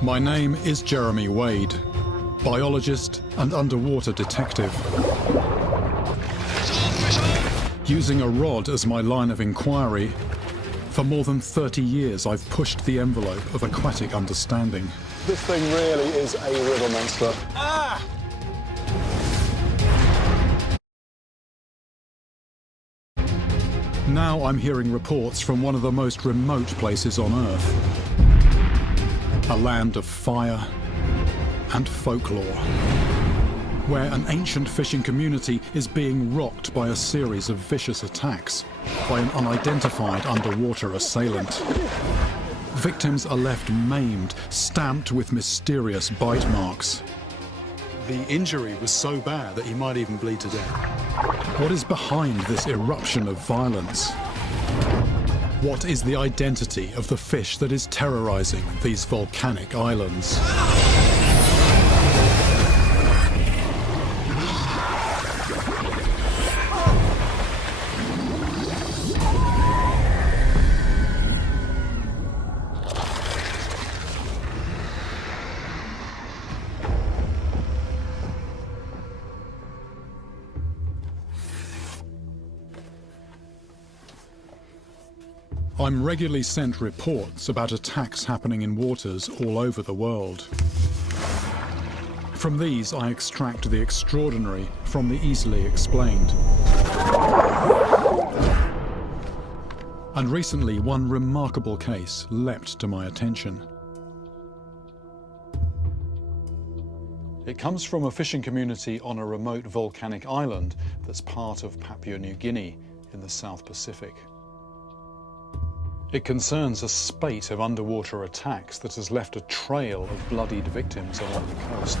My name is Jeremy Wade, biologist and underwater detective. Using a rod as my line of inquiry, for more than 30 years I've pushed the envelope of aquatic understanding. This thing really is a river monster. Ah! Now I'm hearing reports from one of the most remote places on Earth. A land of fire and folklore, where an ancient fishing community is being rocked by a series of vicious attacks by an unidentified underwater assailant. Victims are left maimed, stamped with mysterious bite marks. The injury was so bad that he might even bleed to death. What is behind this eruption of violence? What is the identity of the fish that is terrorizing these volcanic islands? I'm regularly sent reports about attacks happening in waters all over the world. From these, I extract the extraordinary from the easily explained. And recently, one remarkable case leapt to my attention. It comes from a fishing community on a remote volcanic island that's part of Papua New Guinea in the South Pacific. It concerns a spate of underwater attacks that has left a trail of bloodied victims along the coast.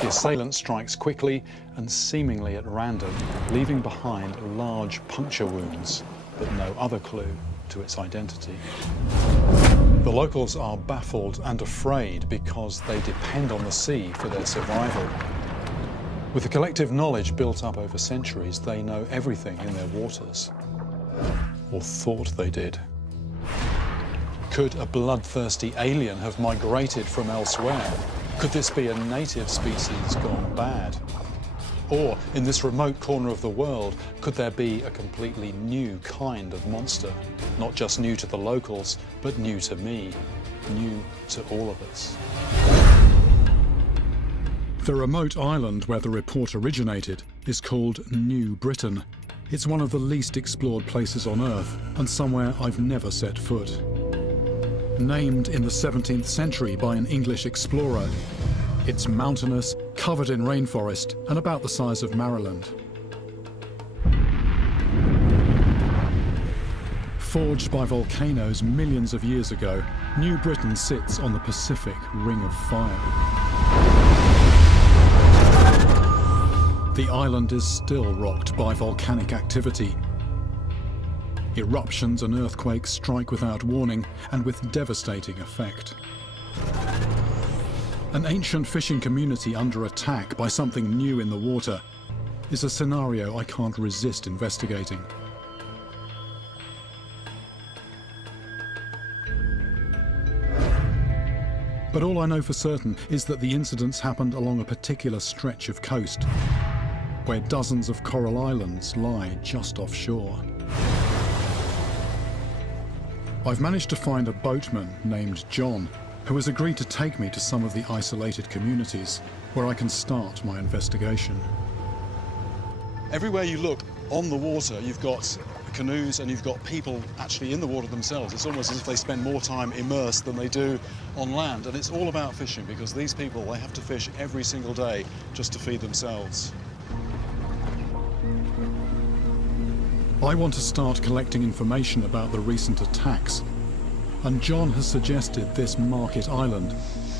The assailant strikes quickly and seemingly at random, leaving behind large puncture wounds, but no other clue to its identity. The locals are baffled and afraid because they depend on the sea for their survival. With the collective knowledge built up over centuries, they know everything in their waters. Or thought they did. Could a bloodthirsty alien have migrated from elsewhere? Could this be a native species gone bad? Or, in this remote corner of the world, could there be a completely new kind of monster? Not just new to the locals, but new to me, new to all of us. The remote island where the report originated is called New Britain. It's one of the least explored places on Earth, and somewhere I've never set foot. Named in the 17th century by an English explorer, it's mountainous, covered in rainforest, and about the size of Maryland. Forged by volcanoes millions of years ago, New Britain sits on the Pacific Ring of Fire. The island is still rocked by volcanic activity. Eruptions and earthquakes strike without warning and with devastating effect. An ancient fishing community under attack by something new in the water is a scenario I can't resist investigating. But all I know for certain is that the incidents happened along a particular stretch of coast, where dozens of coral islands lie just offshore. I've managed to find a boatman named John, who has agreed to take me to some of the isolated communities where I can start my investigation. Everywhere you look on the water, you've got canoes and you've got people actually in the water themselves. It's almost as if they spend more time immersed than they do on land. And it's all about fishing, because these people, they have to fish every single day just to feed themselves. I want to start collecting information about the recent attacks, and John has suggested this market island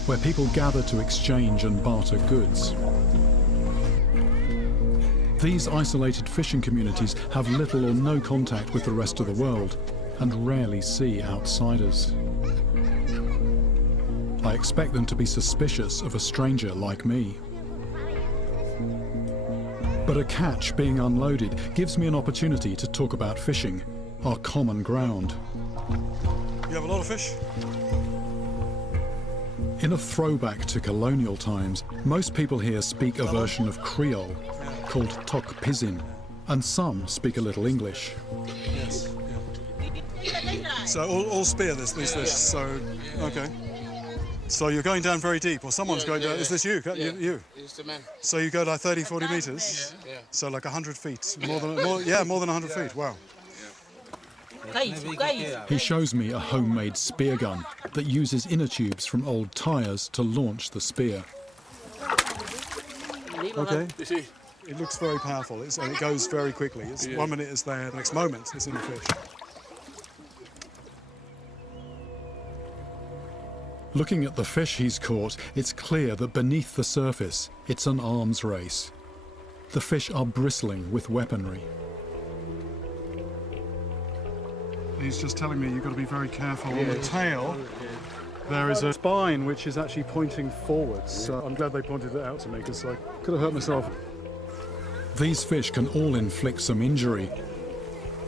where people gather to exchange and barter goods. These isolated fishing communities have little or no contact with the rest of the world and rarely see outsiders. I expect them to be suspicious of a stranger like me. But a catch being unloaded gives me an opportunity to talk about fishing, our common ground. You have a lot of fish? In a throwback to colonial times, most people here speak a version of Creole called Tok Pisin, and some speak a little English. Yes. Yeah. So all spear these fish. So okay. So you're going down very deep, or someone's going down. Is this you? You. It's the man. So you go like 30, 40 meters. Yeah. So like 100 feet. More than 100 feet. Wow. He shows me a homemade spear gun that uses inner tubes from old tyres to launch the spear. Okay. It looks very powerful, and it goes very quickly. 1 minute it's there, the next moment it's in the fish. Looking at the fish he's caught, it's clear that beneath the surface, it's an arms race. The fish are bristling with weaponry. He's just telling me you've got to be very careful. On the tail, there is a spine which is actually pointing forwards. So I'm glad they pointed it out to me, because I could have hurt myself. These fish can all inflict some injury,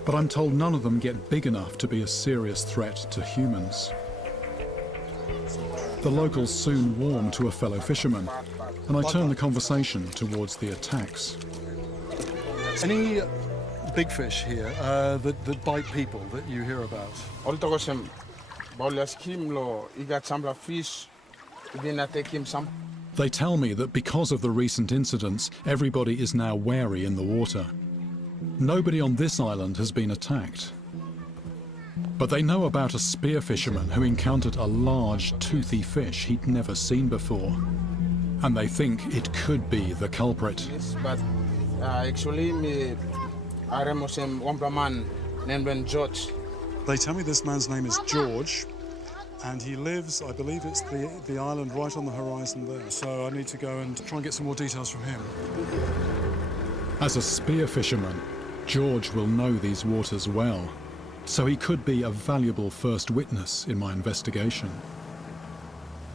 but I'm told none of them get big enough to be a serious threat to humans. The locals soon warm to a fellow fisherman, and I turn the conversation towards the attacks. Any big fish here that bite people that you hear about? All the time, Baulias Kimlo, you got some fish, then I take him some. They tell me that because of the recent incidents, everybody is now wary in the water. Nobody on this island has been attacked. But they know about a spear fisherman who encountered a large, toothy fish he'd never seen before. And they think it could be the culprit. Yes, but actually, I remember one man named George. They tell me this man's name is George, and he lives, I believe it's the island right on the horizon there. So I need to go and try and get some more details from him. As a spear fisherman, George will know these waters well, so he could be a valuable first witness in my investigation.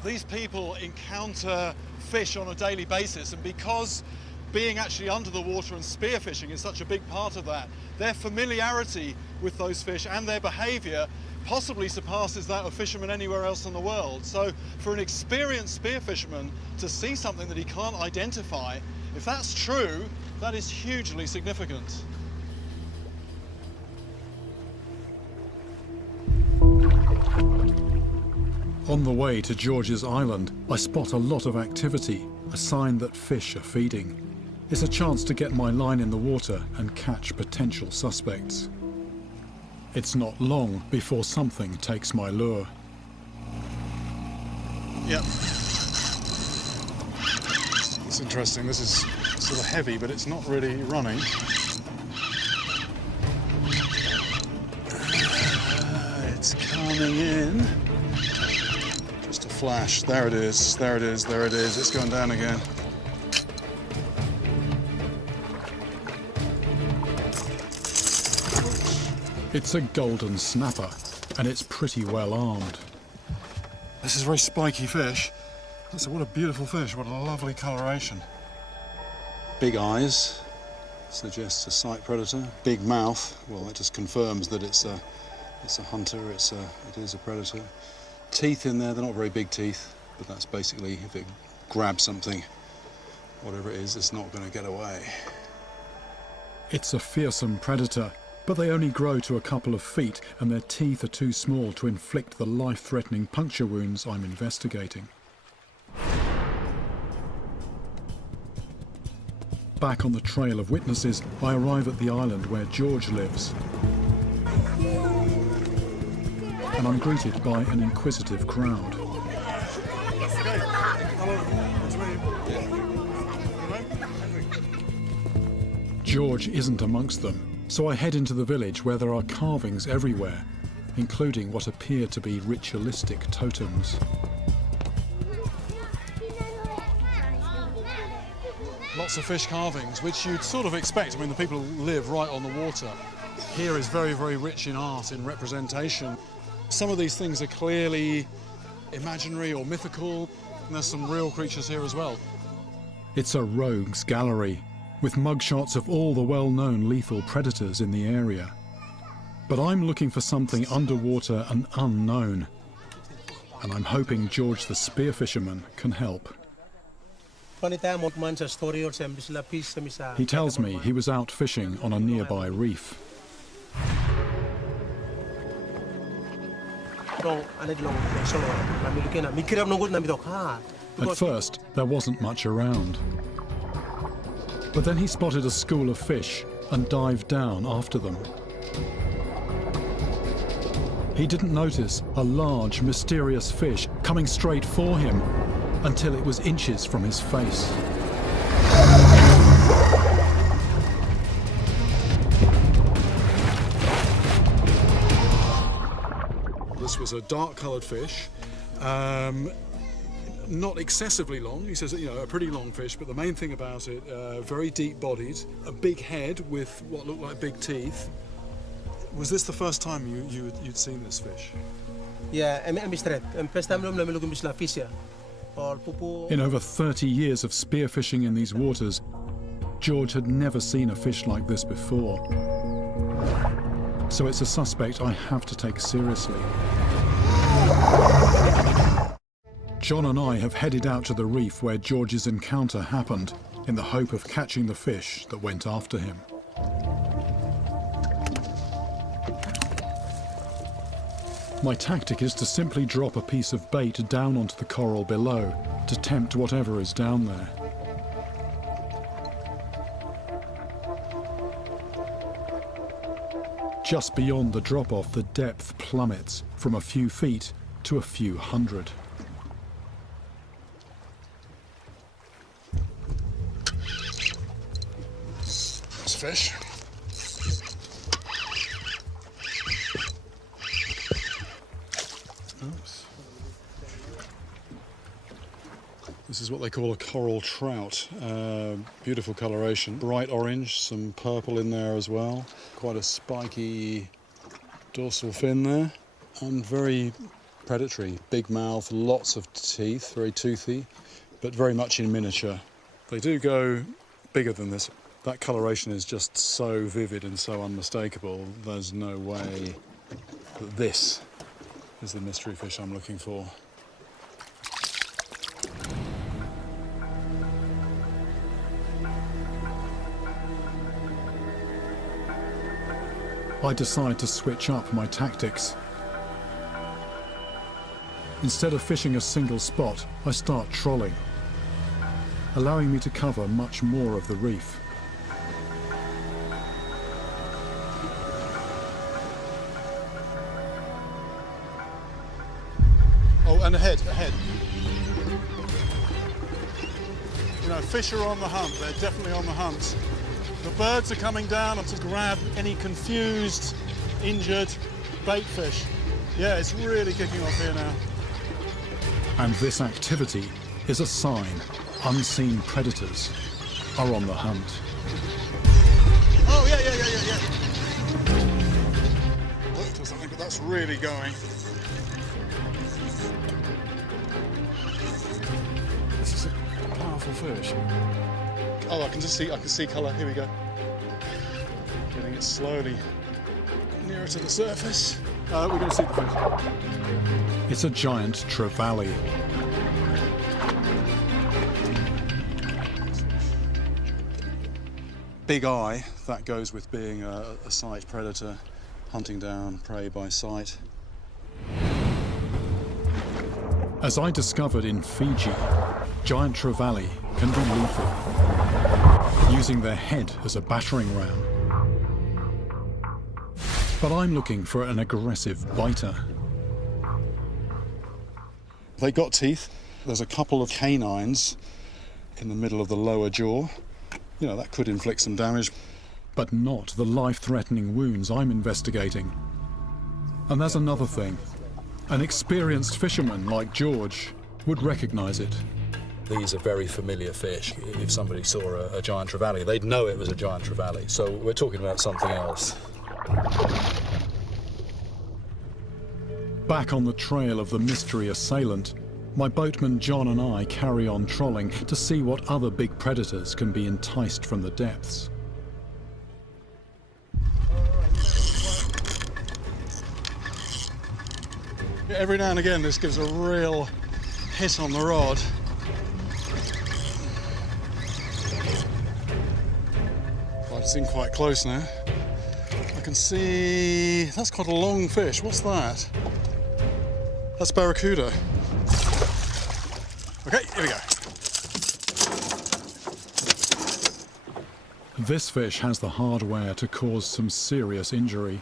These people encounter fish on a daily basis, and because being actually under the water and spearfishing is such a big part of that, their familiarity with those fish and their behaviour possibly surpasses that of fishermen anywhere else in the world. So for an experienced spear fisherman to see something that he can't identify, if that's true, that is hugely significant. On the way to George's Island, I spot a lot of activity, a sign that fish are feeding. It's a chance to get my line in the water and catch potential suspects. It's not long before something takes my lure. Yep. It's interesting. This is sort of heavy, but it's not really running. It's coming in. Just a flash. There it is. There it is. There it is. It's going down again. It's a golden snapper, and it's pretty well armed. This is a very spiky fish. What a beautiful fish. What a lovely coloration. Big eyes. Suggests a sight predator. Big mouth. Well, that just confirms that it's a hunter. It is a predator. Teeth in there. They're not very big teeth, but that's basically if it grabs something, whatever it is, it's not going to get away. It's a fearsome predator, but they only grow to a couple of feet, and their teeth are too small to inflict the life-threatening puncture wounds I'm investigating. Back on the trail of witnesses, I arrive at the island where George lives. And I'm greeted by an inquisitive crowd. George isn't amongst them, so I head into the village where there are carvings everywhere, including what appear to be ritualistic totems. Lots of fish carvings, which you'd sort of expect. I mean, the people live right on the water. Here is very, very rich in art, in representation. Some of these things are clearly imaginary or mythical, and there's some real creatures here as well. It's a rogues gallery, with mugshots of all the well-known lethal predators in the area. But I'm looking for something underwater and unknown. and I'm hoping George the spearfisherman can help. He tells me he was out fishing on a nearby reef. At first, there wasn't much around. But then he spotted a school of fish and dived down after them. He didn't notice a large, mysterious fish coming straight for him until it was inches from his face. This was a dark-coloured fish. Not excessively long. He says, a pretty long fish, but the main thing about it, very deep-bodied, a big head with what looked like big teeth. Was this the first time you'd seen this fish? Yeah, first time In over 30 years of spearfishing in these waters, George had never seen a fish like this before. So it's a suspect I have to take seriously. John and I have headed out to the reef where George's encounter happened in the hope of catching the fish that went after him. My tactic is to simply drop a piece of bait down onto the coral below to tempt whatever is down there. Just beyond the drop-off, the depth plummets from a few feet to a few hundred. It's fish. Oops. This is what they call a coral trout. Beautiful coloration, bright orange, some purple in there as well. Quite a spiky dorsal fin there, and very predatory. Big mouth, lots of teeth, very toothy, but very much in miniature. They do go bigger than this. That coloration is just so vivid and so unmistakable. There's no way that this is the mystery fish I'm looking for. I decide to switch up my tactics. Instead of fishing a single spot, I start trolling, allowing me to cover much more of the reef. Oh, and ahead. Fish are on the hunt. They're definitely on the hunt. The birds are coming down to grab any confused, injured bait fish. Yeah, it's really kicking off here now. And this activity is a sign unseen predators are on the hunt. Oh, yeah. Looked or something, but that's really going. This is a powerful fish. Oh, I can see colour. Here we go. Getting it slowly nearer to the surface. We're going to see the fish. It's a giant trevally. Big eye, that goes with being a sight predator, hunting down prey by sight. As I discovered in Fiji, giant trevally can be lethal, using their head as a battering ram. But I'm looking for an aggressive biter. They got teeth. There's a couple of canines in the middle of the lower jaw. That could inflict some damage. But not the life-threatening wounds I'm investigating. And there's another thing. An experienced fisherman like George would recognize it. These are very familiar fish. If somebody saw a giant trevally, they'd know it was a giant trevally. So we're talking about something else. Back on the trail of the mystery assailant, my boatman John and I carry on trolling to see what other big predators can be enticed from the depths. Every now and again, this gives a real hit on the rod. Well, it's in quite close now. I can see that's quite a long fish. What's that? That's barracuda. Okay, here we go. This fish has the hardware to cause some serious injury.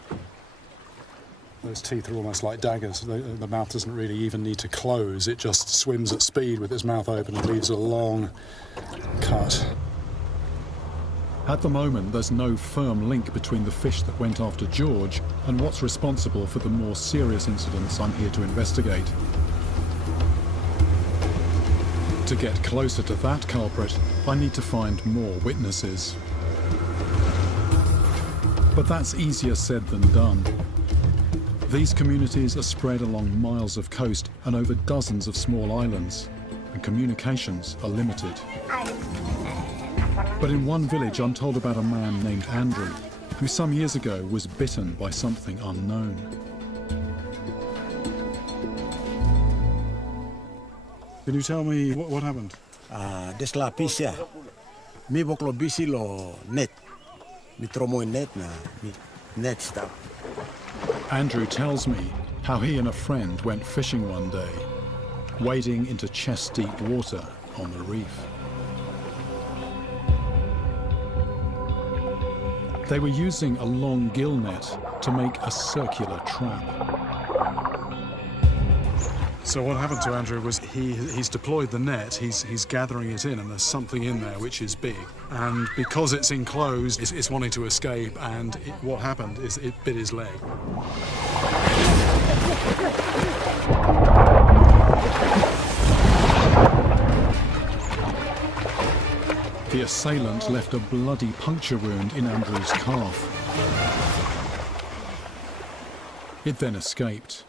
Those teeth are almost like daggers. The mouth doesn't really even need to close. It just swims at speed with its mouth open and leaves a long cut. At the moment, there's no firm link between the fish that went after George and what's responsible for the more serious incidents I'm here to investigate. To get closer to that culprit, I need to find more witnesses. But that's easier said than done. These communities are spread along miles of coast and over dozens of small islands, and communications are limited. But in one village, I'm told about a man named Andrew, who some years ago was bitten by something unknown. Can you tell me what happened? Des la pisia. Mi boklo bisi lo net. Mi tromo net na mi net stop. Andrew tells me how he and a friend went fishing one day, wading into chest-deep water on the reef. They were using a long gill net to make a circular trap. So what happened to Andrew was he's deployed the net, he's gathering it in, and there's something in there which is big. And because it's enclosed, it's wanting to escape, and what happened is it bit his leg. The assailant left a bloody puncture wound in Andrew's calf. It then escaped,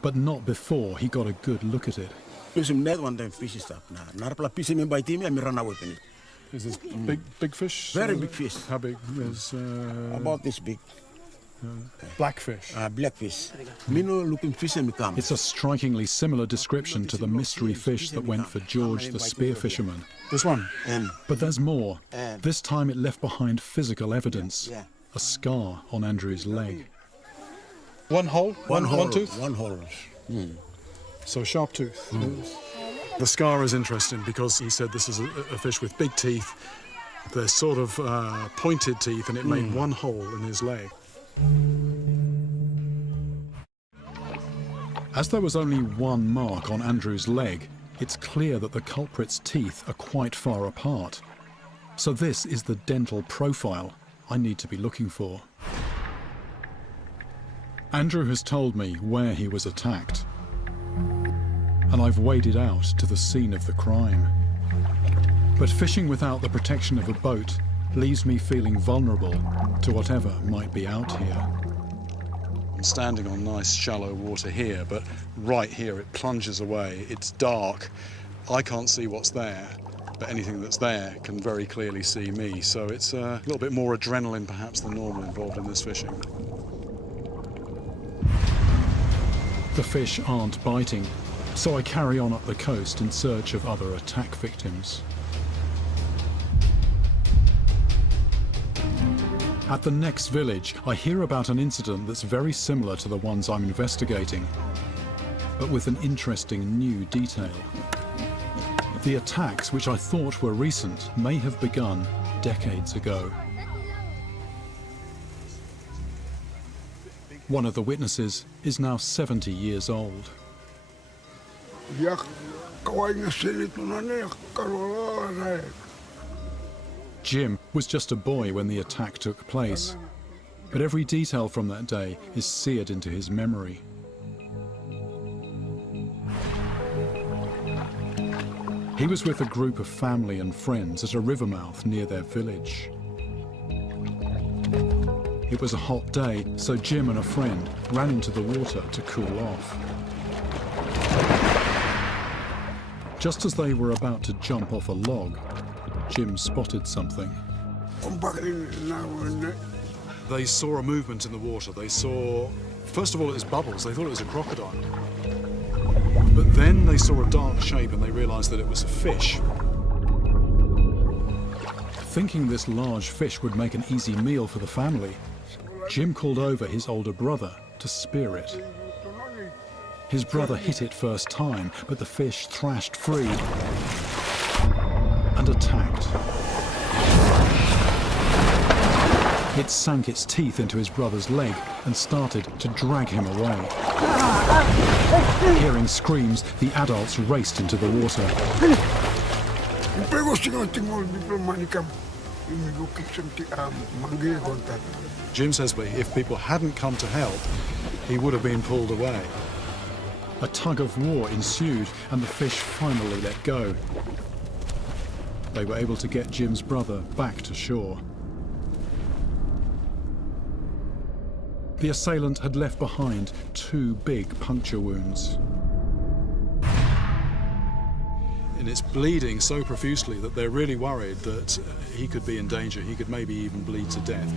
but not before he got a good look at it. Pisim net one time fish stop na. Narpla pisim mi by team mi run away pini. Is this big fish? Very big fish. How big? Is About this big. blackfish? Blackfish. Me no looking fish mi come. It's a strikingly similar description to the mystery fish that went for George the spear fisherman. This one? But there's more. And- This time it left behind physical evidence. Yeah. A scar on Andrew's leg. One hole? One hole. One tooth? One hole. So sharp tooth. The scar is interesting because he said this is a fish with big teeth. They're sort of pointed teeth, and it made one hole in his leg. As there was only one mark on Andrew's leg, it's clear that the culprit's teeth are quite far apart. So this is the dental profile I need to be looking for. Andrew has told me where he was attacked, and I've waded out to the scene of the crime. But fishing without the protection of a boat leaves me feeling vulnerable to whatever might be out here. I'm standing on nice shallow water here, but right here it plunges away. It's dark. I can't see what's there, but anything that's there can very clearly see me. So it's a little bit more adrenaline perhaps than normal involved in this fishing. The fish aren't biting, so I carry on up the coast in search of other attack victims. At the next village, I hear about an incident that's very similar to the ones I'm investigating, but with an interesting new detail. The attacks, which I thought were recent, may have begun decades ago. One of the witnesses is now 70 years old. Jim was just a boy when the attack took place, but every detail from that day is seared into his memory. He was with a group of family and friends at a river mouth near their village. It was a hot day, so Jim and a friend ran into the water to cool off. Just as they were about to jump off a log, Jim spotted something. They saw a movement in the water. They saw First of all, it was bubbles. They thought it was a crocodile. But then they saw a dark shape and they realised that it was a fish. Thinking this large fish would make an easy meal for the family, Jim called over his older brother to spear it. His brother hit it first time, but the fish thrashed free and attacked. It sank its teeth into his brother's leg and started to drag him away. Hearing screams, the adults raced into the water. Jim says if people hadn't come to help, he would have been pulled away. A tug of war ensued and the fish finally let go. They were able to get Jim's brother back to shore. The assailant had left behind 2 big puncture wounds. And it's bleeding so profusely that they're really worried that he could be in danger. He could maybe even bleed to death.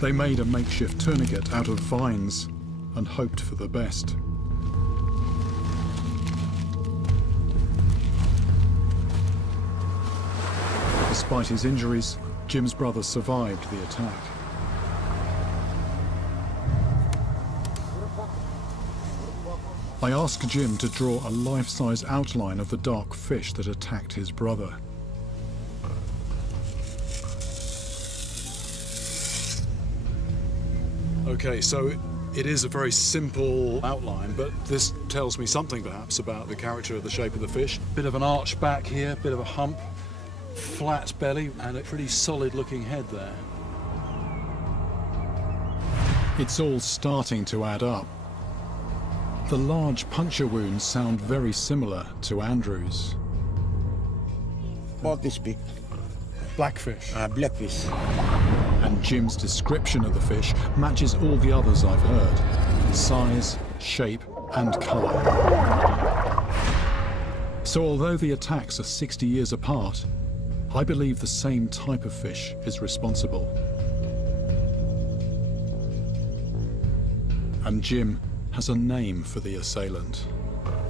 They made a makeshift tourniquet out of vines and hoped for the best. Despite his injuries, Jim's brother survived the attack. I asked Jim to draw a life-size outline of the dark fish that attacked his brother. Okay, so it is a very simple outline, but this tells me something perhaps about the character of the shape of the fish. Bit of an arch back here, bit of a hump, flat belly, and a pretty solid-looking head there. It's all starting to add up. The large puncture wounds sound very similar to Andrew's. About this big, Blackfish. blackfish. And Jim's description of the fish matches all the others I've heard. Size, shape, and colour. So although the attacks are 60 years apart, I believe the same type of fish is responsible. And Jim has a name for the assailant.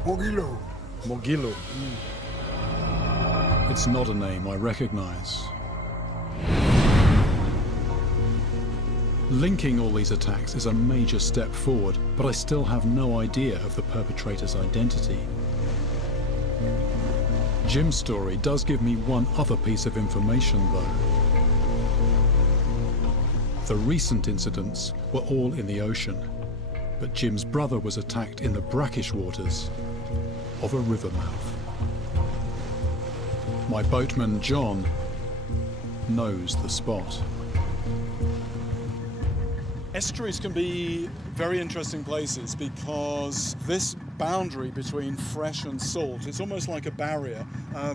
Mogilo. Mogilo. It's not a name I recognise. Linking all these attacks is a major step forward, but I still have no idea of the perpetrator's identity. Jim's story does give me one other piece of information, though. The recent incidents were all in the ocean, but Jim's brother was attacked in the brackish waters of a river mouth. My boatman, John, knows the spot. Estuaries can be very interesting places because this boundary between fresh and salt, it's almost like a barrier.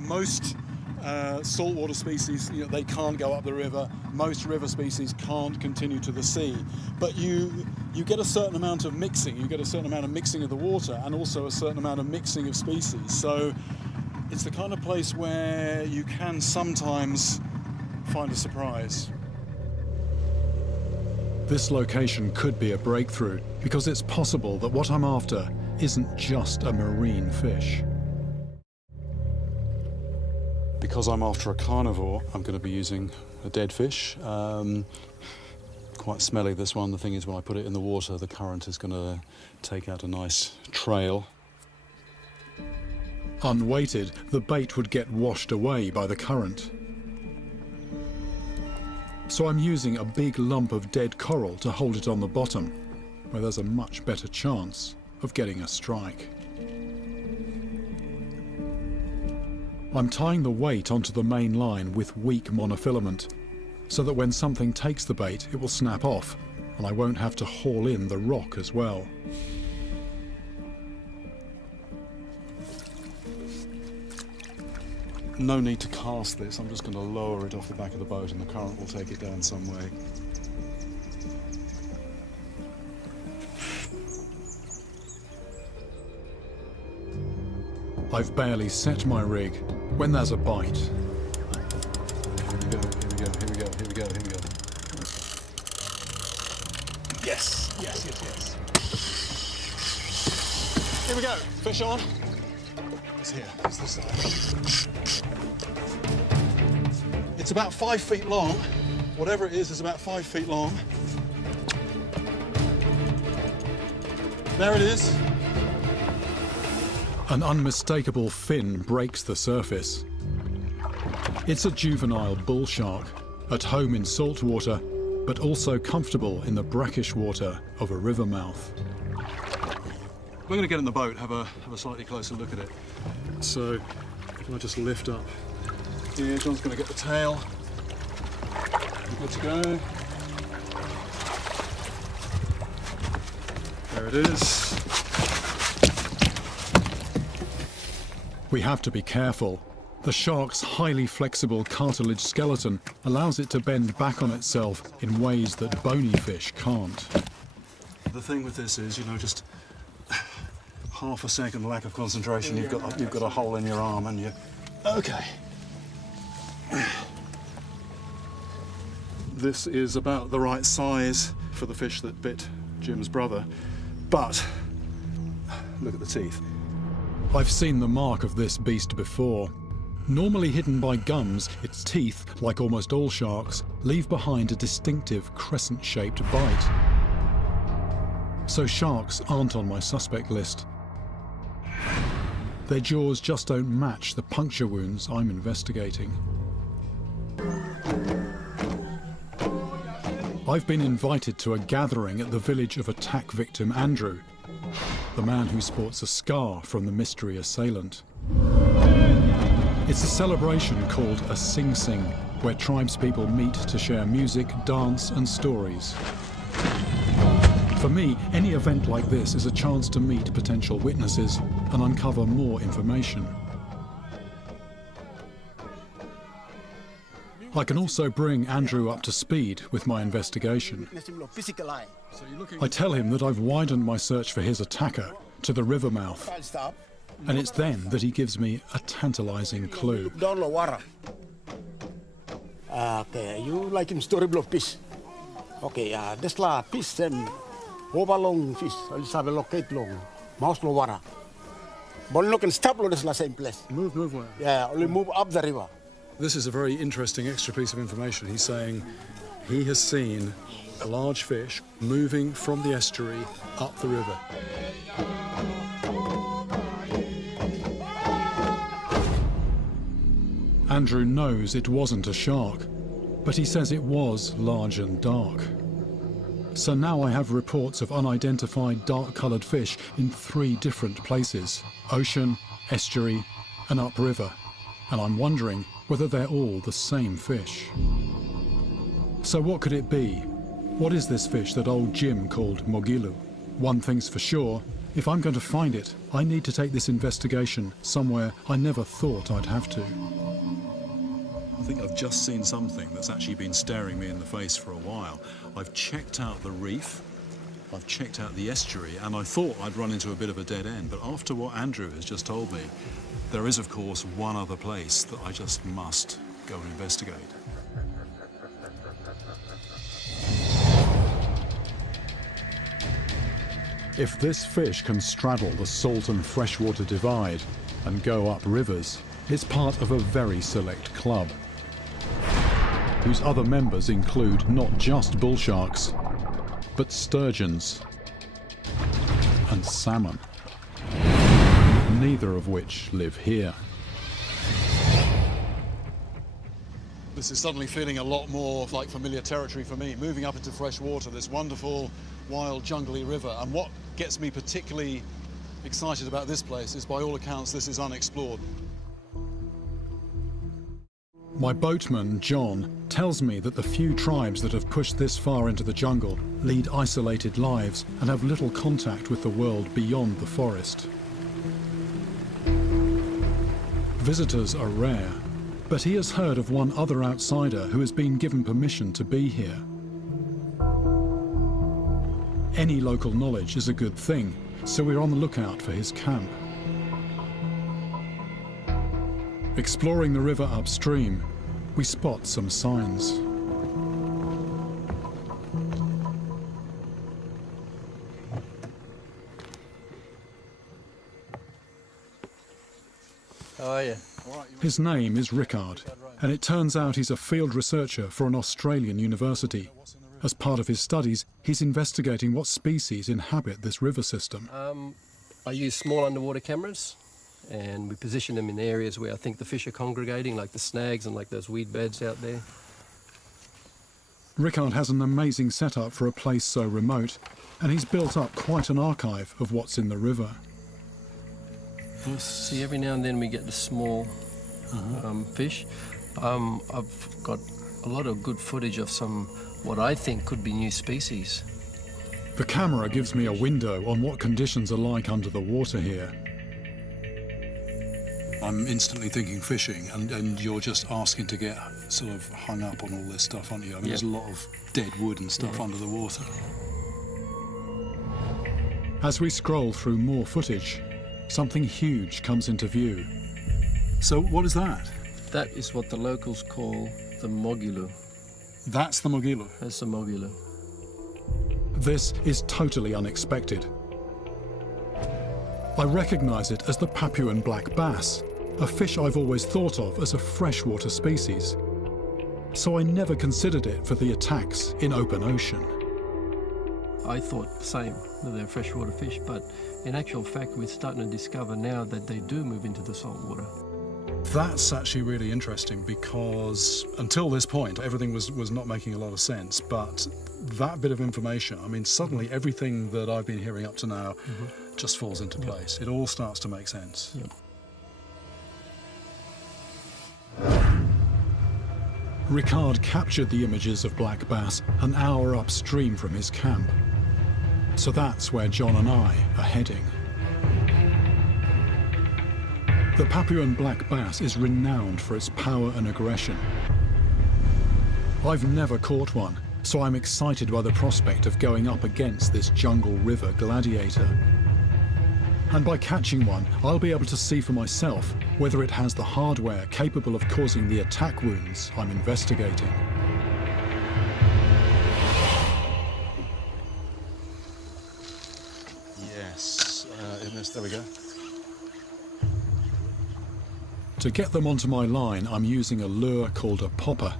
Most saltwater species, they can't go up the river. Most river species can't continue to the sea. But you get a certain amount of mixing. You get a certain amount of mixing of the water and also a certain amount of mixing of species. So it's the kind of place where you can sometimes find a surprise. This location could be a breakthrough because it's possible that what I'm after isn't just a marine fish. Because I'm after a carnivore, I'm going to be using a dead fish. Quite smelly, this one. The thing is, when I put it in the water, the current is going to take out a nice trail. Unweighted, the bait would get washed away by the current. So I'm using a big lump of dead coral to hold it on the bottom, where there's a much better chance of getting a strike. I'm tying the weight onto the main line with weak monofilament, so that when something takes the bait, it will snap off, and I won't have to haul in the rock as well. No need to cast this, I'm just going to lower it off the back of the boat and the current will take it down some way. I've barely set my rig when there's a bite. Here we go, here we go, here we go, here we go, here we go. Yes, yes, yes, yes. Here we go. Fish on. It's here. It's this side. It's about 5 feet long. Whatever it is about 5 feet long. There it is. An unmistakable fin breaks the surface. It's a juvenile bull shark, at home in salt water, but also comfortable in the brackish water of a river mouth. We're going to get in the boat, have a slightly closer look at it. So, if I just lift up here, John's going to get the tail. Good to go. There it is. We have to be careful. The shark's highly flexible cartilage skeleton allows it to bend back on itself in ways that bony fish can't. The thing with this is, you know, just half a second lack of concentration, you've got a hole in your arm and you... Okay. This is about the right size for the fish that bit Jim's brother, but look at the teeth. I've seen the mark of this beast before. Normally hidden by gums, its teeth, like almost all sharks, leave behind a distinctive crescent-shaped bite. So sharks aren't on my suspect list. Their jaws just don't match the puncture wounds I'm investigating. I've been invited to a gathering at the village of attack victim Andrew, the man who sports a scar from the mystery assailant. It's a celebration called a Sing Sing, where tribespeople meet to share music, dance and stories. For me, any event like this is a chance to meet potential witnesses and uncover more information. I can also bring Andrew up to speed with my investigation. I tell him that I've widened my search for his attacker to the river mouth, and it's then that he gives me a tantalizing clue. Okay, you like him story block fish? Okay, this la fish overlong fish. Let's have a locate long. Mouse lo water. But look and stop lo this la same place. Move where? Yeah, only move up the river. This is a very interesting extra piece of information. He's saying he has seen a large fish moving from the estuary up the river. Andrew knows it wasn't a shark, but he says it was large and dark. So now I have reports of unidentified dark-coloured fish in 3 different places: ocean, estuary and upriver, and I'm wondering whether they're all the same fish. So what could it be? What is this fish that old Jim called Mogilu? One thing's for sure, if I'm going to find it, I need to take this investigation somewhere I never thought I'd have to. I think I've just seen something that's actually been staring me in the face for a while. I've checked out the reef, I've checked out the estuary, and I thought I'd run into a bit of a dead end, but after what Andrew has just told me, there is, of course, one other place that I just must go and investigate. If this fish can straddle the salt and freshwater divide and go up rivers, it's part of a very select club, whose other members include not just bull sharks, but sturgeons and salmon, neither of which live here. This is suddenly feeling a lot more like familiar territory for me, moving up into fresh water, this wonderful, wild, jungly river. And what gets me particularly excited about this place is, by all accounts, this is unexplored. My boatman, John, tells me that the few tribes that have pushed this far into the jungle lead isolated lives and have little contact with the world beyond the forest. Visitors are rare, but he has heard of one other outsider who has been given permission to be here. Any local knowledge is a good thing, so we're on the lookout for his camp. Exploring the river upstream, we spot some signs. How are you? His name is Rickard, and it turns out he's a field researcher for an Australian university. As part of his studies, he's investigating what species inhabit this river system. I use small underwater cameras, and we position them in areas where I think the fish are congregating, like the snags and like those weed beds out there. Rickard has an amazing setup for a place so remote, and he's built up quite an archive of what's in the river. See, every now and then we get the small fish. I've got a lot of good footage of some what I think could be new species. The camera gives me a window on what conditions are like under the water here. I'm instantly thinking fishing, and you're just asking to get sort of hung up on all this stuff, aren't you? I mean, there's a lot of dead wood and stuff under the water. As we scroll through more footage, something huge comes into view. So what is that? That is what the locals call the Mogilu. That's the Mogilu. That's the Mogilu. This is totally unexpected. I recognise it as the Papuan black bass, a fish I've always thought of as a freshwater species. So I never considered it for the attacks in open ocean. I thought the same, that they're freshwater fish, but in actual fact we're starting to discover now that they do move into the salt water. That's actually really interesting, because until this point everything was not making a lot of sense, but that bit of information, I mean, suddenly everything that I've been hearing up to now just falls into place. It all starts to make sense. Rickard captured the images of black bass an hour upstream from his camp. So that's where John and I are heading. The Papuan black bass is renowned for its power and aggression. I've never caught one, so I'm excited by the prospect of going up against this jungle river gladiator. And by catching one, I'll be able to see for myself whether it has the hardware capable of causing the attack wounds I'm investigating. Yes, there we go. To get them onto my line, I'm using a lure called a popper.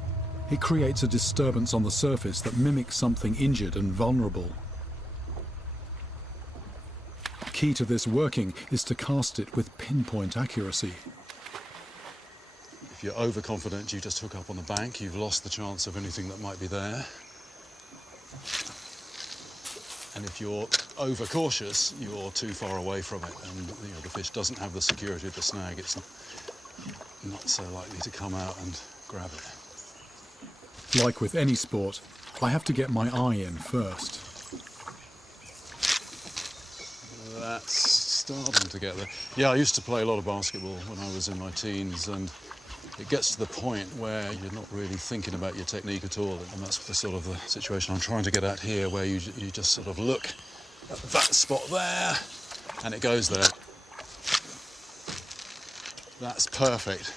It creates a disturbance on the surface that mimics something injured and vulnerable. Key to this working is to cast it with pinpoint accuracy. If you're overconfident, you just hook up on the bank, you've lost the chance of anything that might be there. And if you're overcautious, you're too far away from it, and the fish doesn't have the security of the snag. It's not so likely to come out and grab it. Like with any sport, I have to get my eye in first. That's starting to get there. Yeah, I used to play a lot of basketball when I was in my teens, and it gets to the point where you're not really thinking about your technique at all, and that's the sort of the situation I'm trying to get at here, where you just sort of look at that spot there, and it goes there. That's perfect.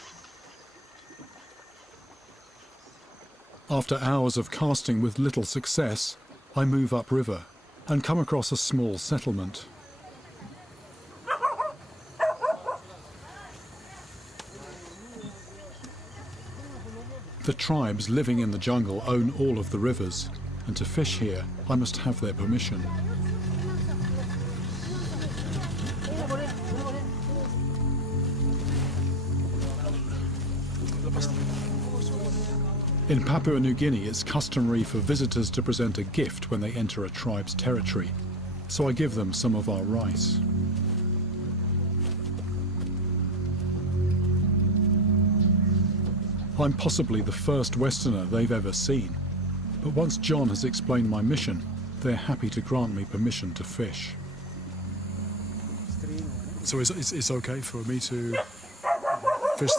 After hours of casting with little success, I move upriver and come across a small settlement. The tribes living in the jungle own all of the rivers, and to fish here, I must have their permission. In Papua New Guinea, it's customary for visitors to present a gift when they enter a tribe's territory, so I give them some of our rice. I'm possibly the first Westerner they've ever seen, but once John has explained my mission, they're happy to grant me permission to fish. So it's okay for me to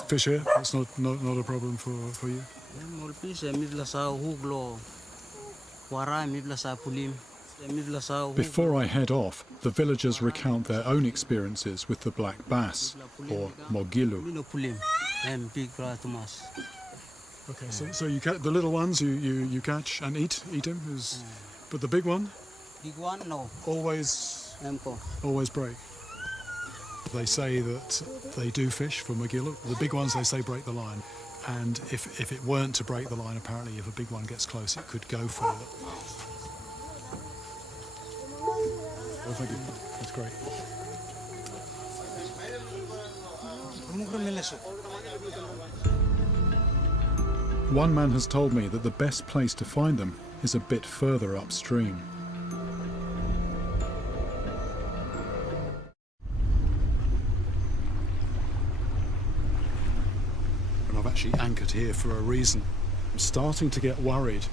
fish here? It's not a problem for you? Before I head off, the villagers recount their own experiences with the black bass, or Mogilu. Okay, so you catch the little ones, you catch and eat them, but the big one? Big one, no. Always break. They say that they do fish for Magilla. The big ones, they say, break the line. And if it weren't to break the line, apparently if a big one gets close, it could go further. Oh, thank you. That's great. One man has told me that the best place to find them is a bit further upstream. And I've actually anchored here for a reason. I'm starting to get worried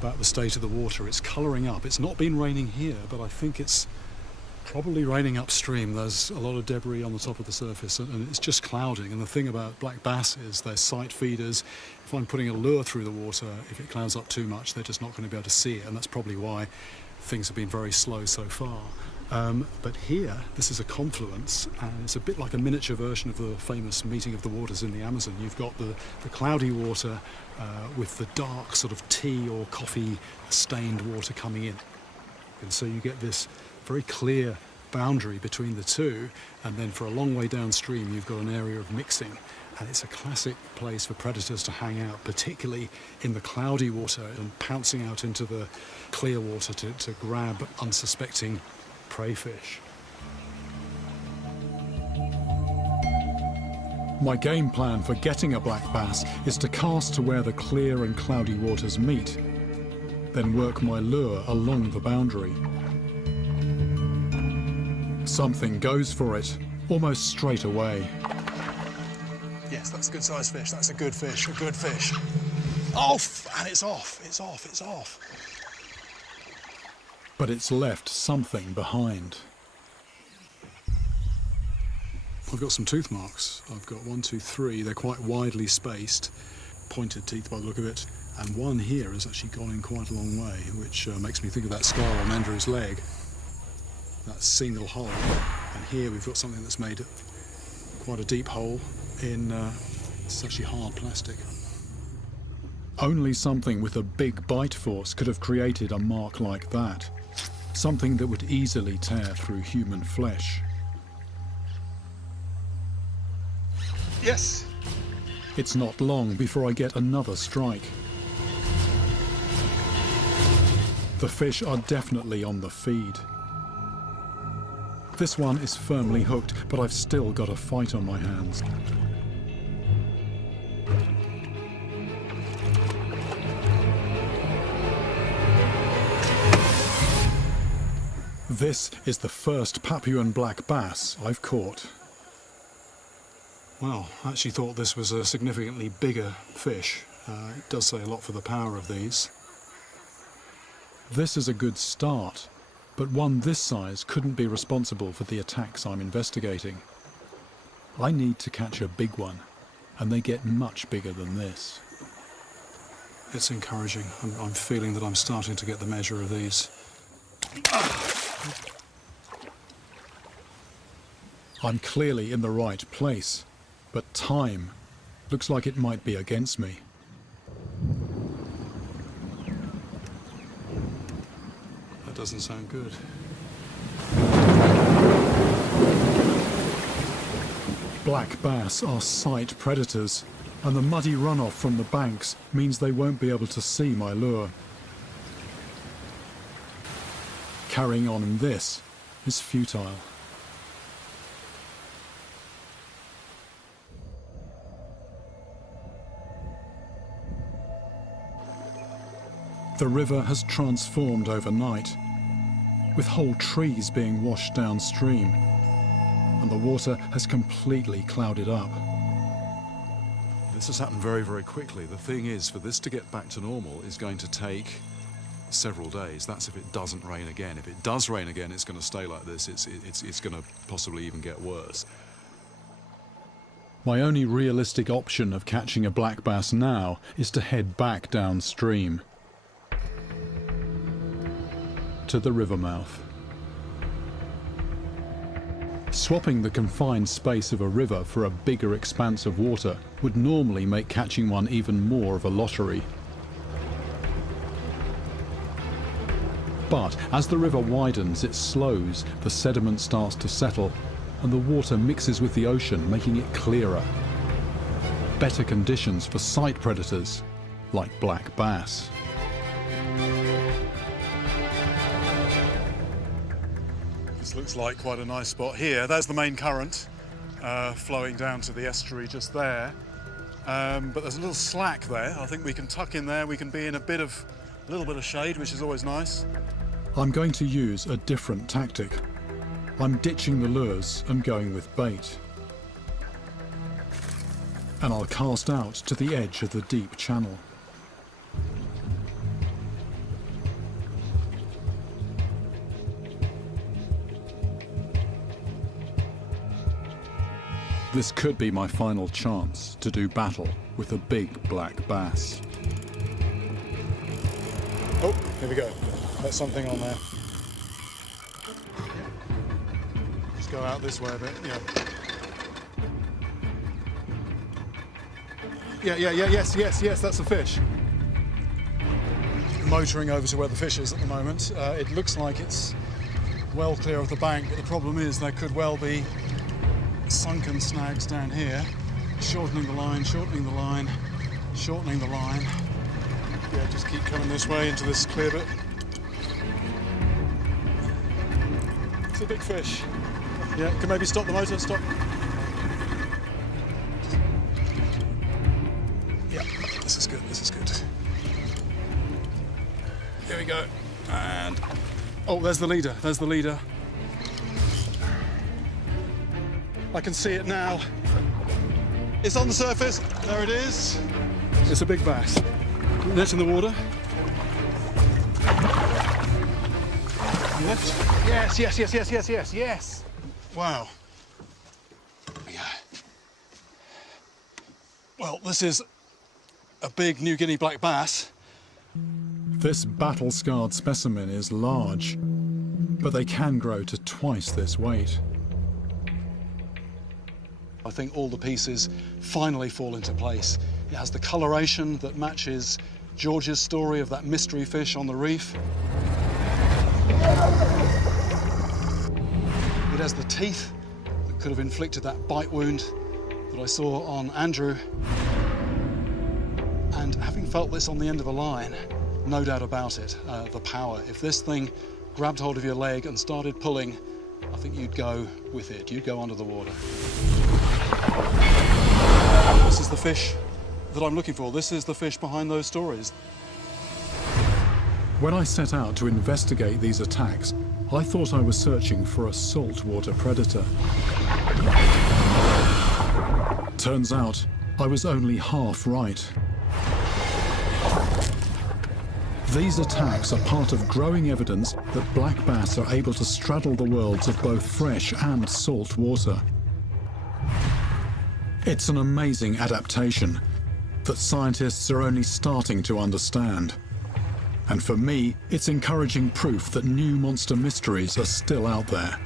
about the state of the water. It's colouring up. It's not been raining here, but I think it's probably raining upstream. There's a lot of debris on the top of the surface and it's just clouding. And the thing about black bass is they're sight feeders. If I'm putting a lure through the water, if it clouds up too much, they're just not going to be able to see it. And that's probably why things have been very slow so far. But here, this is a confluence, and it's a bit like a miniature version of the famous meeting of the waters in the Amazon. You've got the cloudy water with the dark sort of tea or coffee stained water coming in. And so you get this very clear boundary between the two, and then for a long way downstream you've got an area of mixing, and it's a classic place for predators to hang out, particularly in the cloudy water and pouncing out into the clear water to grab unsuspecting prey fish. My game plan for getting a black bass is to cast to where the clear and cloudy waters meet, then work my lure along the boundary. Something goes for it, almost straight away. Yes, that's a good sized fish. That's a good fish, a good fish. Off! And it's off, it's off, it's off. But it's left something behind. I've got some tooth marks. I've got 1, 2, 3. They're quite widely spaced, pointed teeth by the look of it. And one here has actually gone in quite a long way, which makes me think of that scar on Andrew's leg. That single hole. And here we've got something that's made quite a deep hole in it's actually hard plastic. Only something with a big bite force could have created a mark like that. Something that would easily tear through human flesh. Yes! It's not long before I get another strike. The fish are definitely on the feed. This one is firmly hooked, but I've still got a fight on my hands. This is the first Papuan black bass I've caught. Well, I actually thought this was a significantly bigger fish. It does say a lot for the power of these. This is a good start, but one this size couldn't be responsible for the attacks I'm investigating. I need to catch a big one, and they get much bigger than this. It's encouraging. I'm feeling that I'm starting to get the measure of these. I'm clearly in the right place, but time looks like it might be against me. That doesn't sound good. Black bass are sight predators, and the muddy runoff from the banks means they won't be able to see my lure. Carrying on in this is futile. The river has transformed overnight, with whole trees being washed downstream, and the water has completely clouded up. This has happened very, very quickly. The thing is, for this to get back to normal is going to take several days. That's if it doesn't rain again. If it does rain again, it's going to stay like this. It's going to possibly even get worse. My only realistic option of catching a black bass now is to head back downstream to the river mouth. Swapping the confined space of a river for a bigger expanse of water would normally make catching one even more of a lottery. But as the river widens, it slows, the sediment starts to settle, and the water mixes with the ocean, making it clearer. Better conditions for sight predators like black bass. This looks like quite a nice spot here. There's the main current flowing down to the estuary just there. But there's a little slack there. I think we can tuck in there. We can be in a little bit of shade, which is always nice. I'm going to use a different tactic. I'm ditching the lures and going with bait. And I'll cast out to the edge of the deep channel. This could be my final chance to do battle with a big black bass. Oh, here we go. There's something on there. Let's go out this way a bit, yes, that's a fish. Motoring over to where the fish is at the moment. It looks like it's well clear of the bank, but the problem is there could well be sunken snags down here. Shortening the line, shortening the line, shortening the line. Yeah, just keep coming this way into this clear bit. It's a big fish. Yeah, can maybe stop the motor, stop. Yeah, this is good, this is good. Here we go. And, oh, there's the leader, there's the leader. I can see it now. It's on the surface. There it is. It's a big bass. Net in the water. Lift. Yes. Wow. Yeah. Well, this is a big New Guinea black bass. This battle-scarred specimen is large, but they can grow to twice this weight. I think all the pieces finally fall into place. It has the coloration that matches George's story of that mystery fish on the reef. It has the teeth that could have inflicted that bite wound that I saw on Andrew. And having felt this on the end of a line, no doubt about it, the power. If this thing grabbed hold of your leg and started pulling, I think you'd go with it. You'd go under the water. This is the fish that I'm looking for. This is the fish behind those stories. When I set out to investigate these attacks, I thought I was searching for a saltwater predator. Turns out, I was only half right. These attacks are part of growing evidence that black bass are able to straddle the worlds of both fresh and salt water. It's an amazing adaptation that scientists are only starting to understand. And for me, it's encouraging proof that new monster mysteries are still out there.